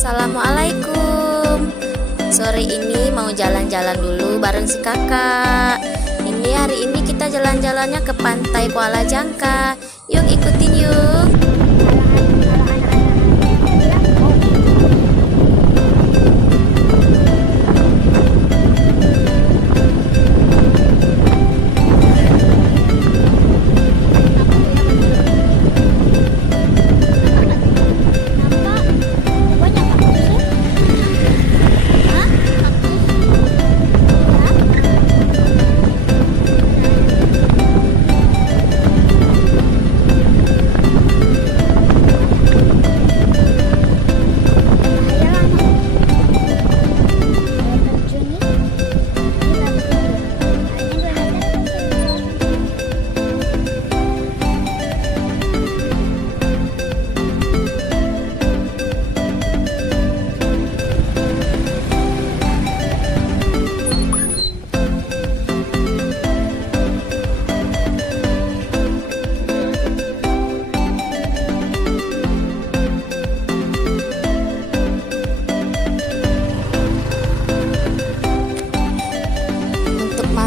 Assalamualaikum. Sore ini mau jalan-jalan dulu bareng si kakak. Hari ini kita jalan-jalannya ke pantai Kuala Jangka. Yuk ikutin yuk.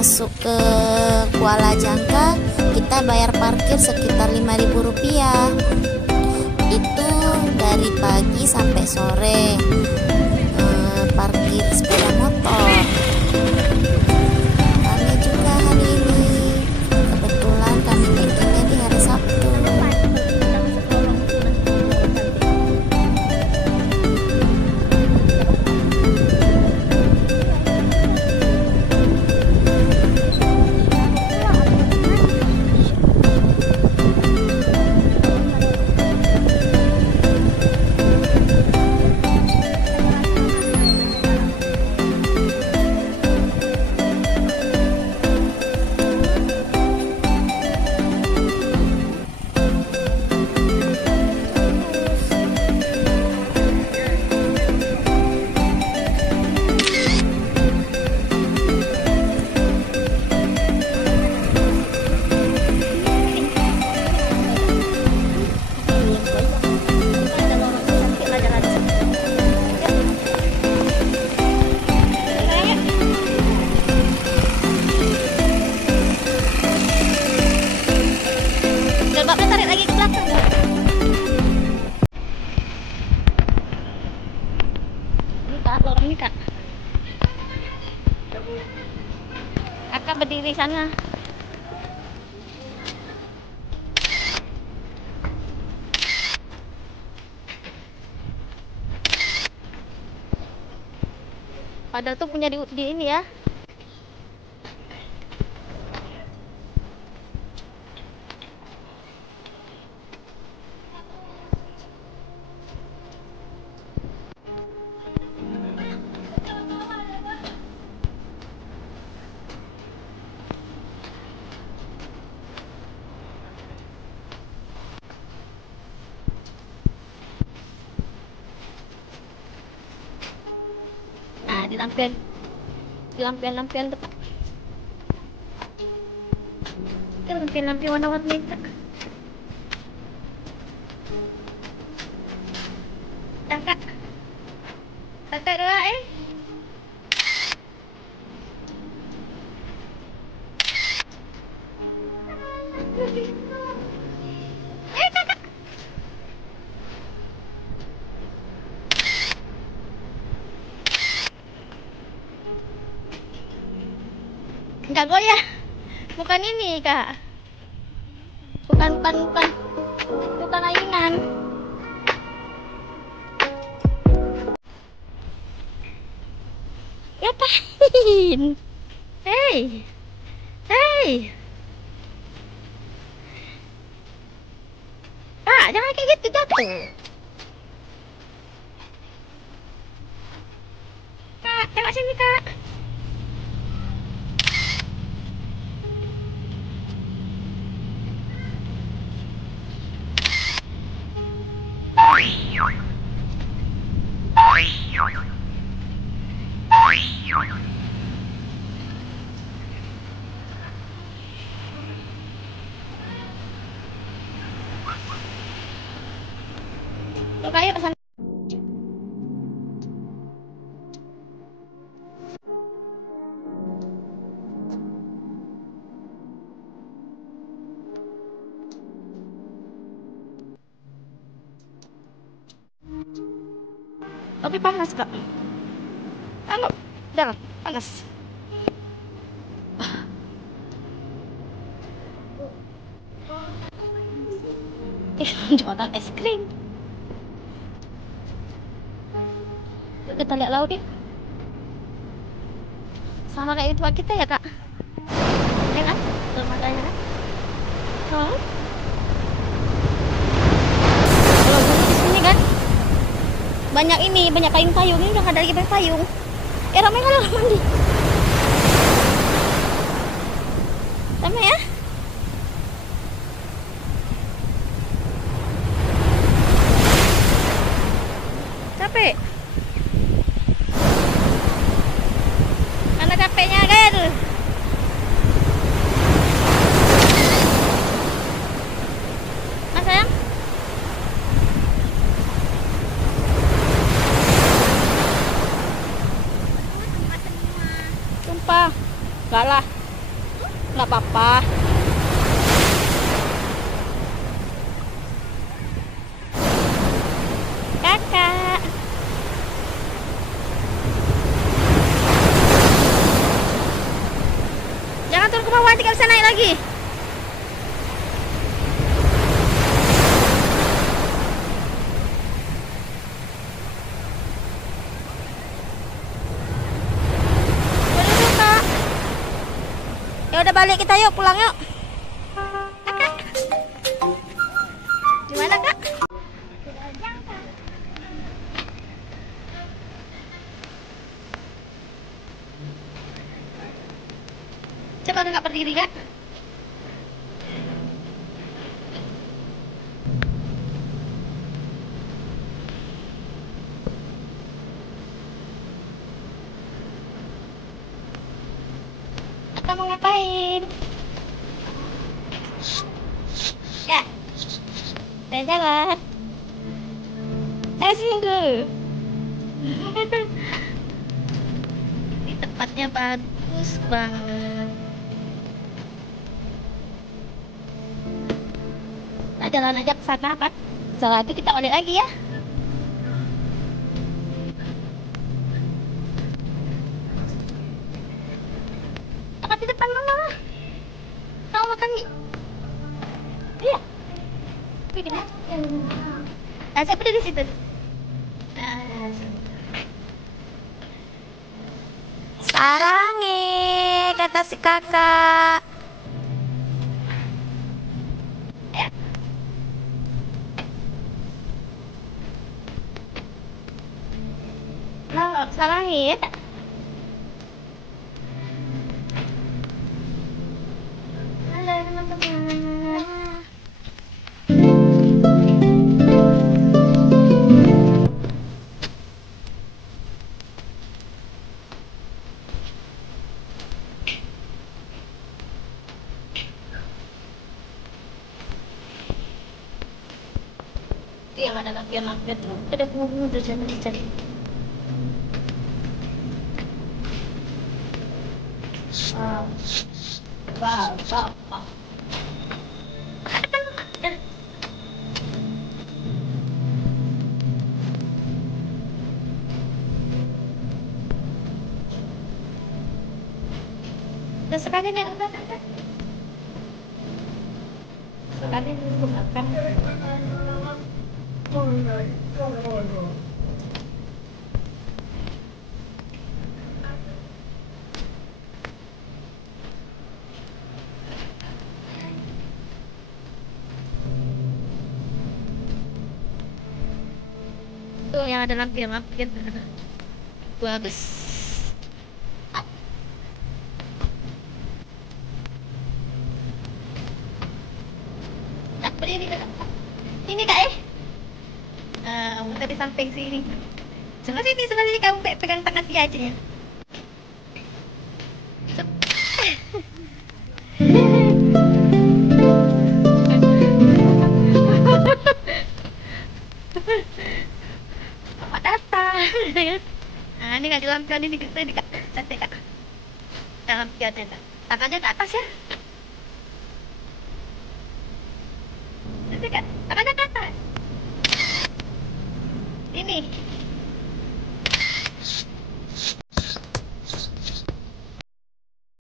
Masuk ke Kuala Jangka kita bayar parkir sekitar Rp5.000. Itu dari pagi sampai sore. Parkir sepeda motor. Kami juga hari ini kebetulan kami campingnya di hari Sabtu. Bapaknya tarik lagi ke belakang. Ini kak, lorong ini kak. Kakak berdiri sana. Padahal tuh punya di ini ya. Di lampion depan. Lampion warna-warni kak. Kakak doa kakak. Enggak goyah. Bukan ini kak. Bukan ayunan. Ngapain? Hey. Kak, jangan kayak gitu jatuh. Kak, tengok sini kak. Kayak Tapi panas kak. Anu, jangan panas. Jualan es krim. Yuk kita lihat laut ya. Sama kayak itu kita ya kak. Ya kan? Makanya kan. Oh. Kalau dulu di sini kan banyak payung-payung, ini udah nggak ada lagi payung. Ramai kan orang mandi. Ramai ya? Capek. Mana capeknya kan? Mas sayang? Sumpah, enggak lah, enggak apa-apa. Kakak, jangan turun ke bawah, nanti nggak bisa naik lagi. Ya udah balik kita yuk, pulang yuk. Kakak. Gimana kak? Coba kakak berdiri kak. Kita mau ngapain? Ya, kita jalan. Sini. Ini tempatnya bagus banget. Nah, jalan aja ke sana kan. Setelah itu kita balik lagi ya. Kakak di depan mana? Mau makan nih? Iya. Nah, saya berdiri di situ. Sarangi, kata si kakak. Nah, sarangi ya. Halo teman-teman. Yang ada lampion-lampion ada tunggu udah jangan dicari. Wow. Dan sekali nih sekali menggunakan tuh yang ada lampion bagus. Ini kak dari samping sini. Sebelah sini kamu pegang tangan dia aja ya. Selamat datang. Nah, ini kak lampion ini kak, cantik kak. Lampionnya kak, tangannya ke atas ya. Cantik kak, tangannya ke atas. Ini.